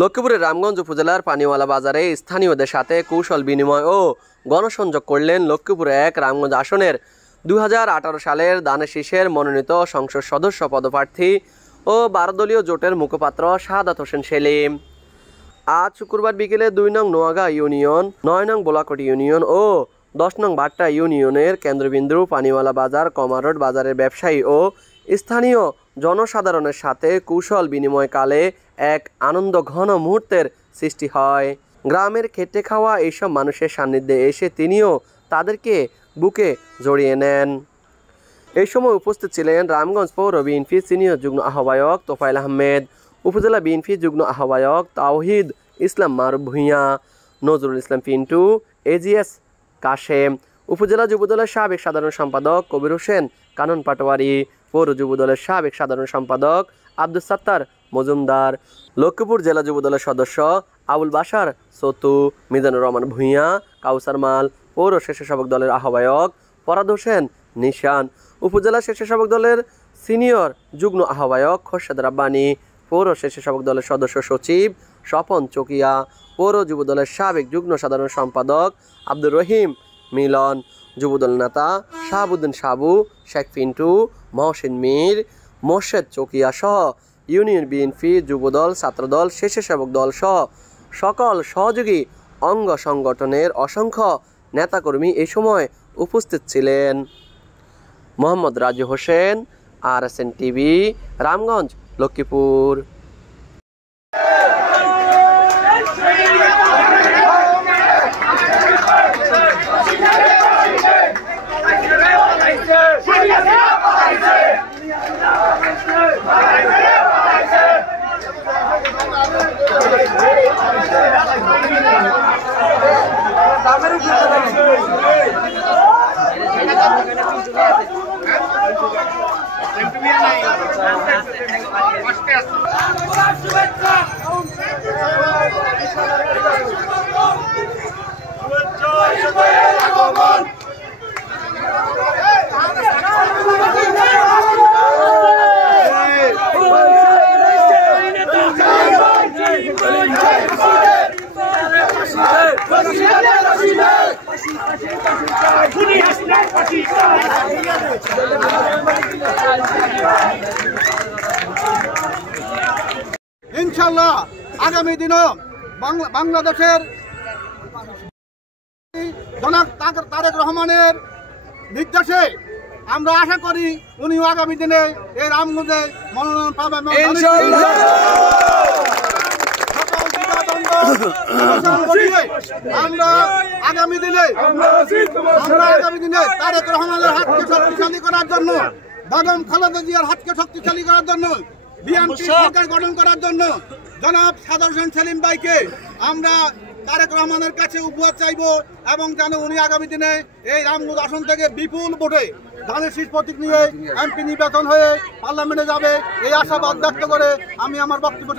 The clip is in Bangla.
লক্ষ্মীপুরের রামগঞ্জ উপজেলার পানিওয়ালা বাজারে স্থানীয়দের সাথে কৌশল বিনিময় ও গণসংযোগ করলেন লক্ষ্মীপুর ১ রামগঞ্জ আসনের ২০১৮ সালের দানের শীষের মনোনীত সংসদ সদস্য পদপ্রার্থী ও ১২ দলীয় জোটের মুখপাত্র শাহাদাত হোসেন সেলিম। আজ শুক্রবার বিকেলে ২ নং নোয়াগাঁ ইউনিয়ন, ৯ নং বোলাকোটি ইউনিয়ন ও ১০ নং বাট্টা ইউনিয়নের কেন্দ্রবিন্দু পানিওয়ালা বাজার কমারোড বাজারের ব্যবসায়ী ও স্থানীয় জনসাধারণের সাথে কৌশল বিনিময়কালে এক আনন্দ ঘন মুহূর্তের সৃষ্টি হয়। গ্রামের খেটে খাওয়া এইসব মানুষের সান্নিধ্যে এসে তিনিও তাদেরকে বুকে জড়িয়ে নেন। এই সময় উপস্থিত ছিলেন রামগঞ্জ পৌর বিএনপি সিনিয়র যুগ্ম আহ্বায়ক তোফায়েল আহমেদ, উপজেলা বিএনপি যুগ্ম আহ্বায়ক তাওহিদ ইসলাম মারুফ ভূঁইয়া, নজরুল ইসলাম পিন্টু, এজিএস কাশেম, উপজেলা যুবদলের সাবেক সাধারণ সম্পাদক কবির হোসেন কানন পাটোয়ারি, পৌর যুবদলের সাবেক সাধারণ সম্পাদক আব্দুল সাত্তার মজুমদার, লক্ষ্মীপুর জেলা যুবদলের সদস্য আবুল বাশার সতু, মিজানুর রহমান ভূঁইয়া, কাউসার মাল, পৌর স্বেচ্ছাসেবক দলের আহ্বায়ক ফরাদ হোসেন নিশান, উপজেলা স্বেচ্ছাসেবক দলের সিনিয়র যুগ্ম আহ্বায়ক খোরশেদ রাব্বানী, পৌর স্বেচ্ছাসেবক দলের সদস্য সচিব স্বপন চকিয়া, পৌর যুবদলের সাবেক যুগ্ম সাধারণ সম্পাদক আব্দুর রহিম মিলন, যুবদল নেতা শাহাবুদ্দিন সাবু, শেখ পিন্টু, মহসিন মীর, মোর্শেদ চকিয়া সহ ইউনিয়ন বিএনপি, যুবদল, ছাত্রদল, স্বেচ্ছাসেবক দল সহ সকল সহযোগী অঙ্গ সংগঠনের অসংখ্য নেতাকর্মী এই সময় উপস্থিত ছিলেন। Mohammad Raju Hossain, RSN TV, Ramganj, Lakshmipur. ইনশাআল্লাহ আগামী দিনও বাংলাদেশের জনাব তারেক রহমানের নির্দেশে আমরা আশা করি উনিও আগামী দিনে এই রামগঞ্জে মনোনয়ন পাবেন। আমরা আগামী দিনে তারেক রহমানের হাতকে শক্তিশালী করার জন্য, বেগম খালেদা জিয়ার হাতকে শক্তিশালী করার জন্য, বিএনপি সরকার গঠন করার জন্য জনাব শাহাদাত হোসেন সেলিম ভাইকে আমরা তারেক রহমানের কাছে উপহার চাইব এবং যেন উনি আগামী দিনে এই রামগঞ্জ আসন থেকে বিপুল ভোটে ধানের শীষ প্রতীক নিয়ে এমপি নির্বাচন হয়ে পার্লামেন্টে যাবে এই আশাবাদ ব্যক্ত করে আমি আমার বক্তব্য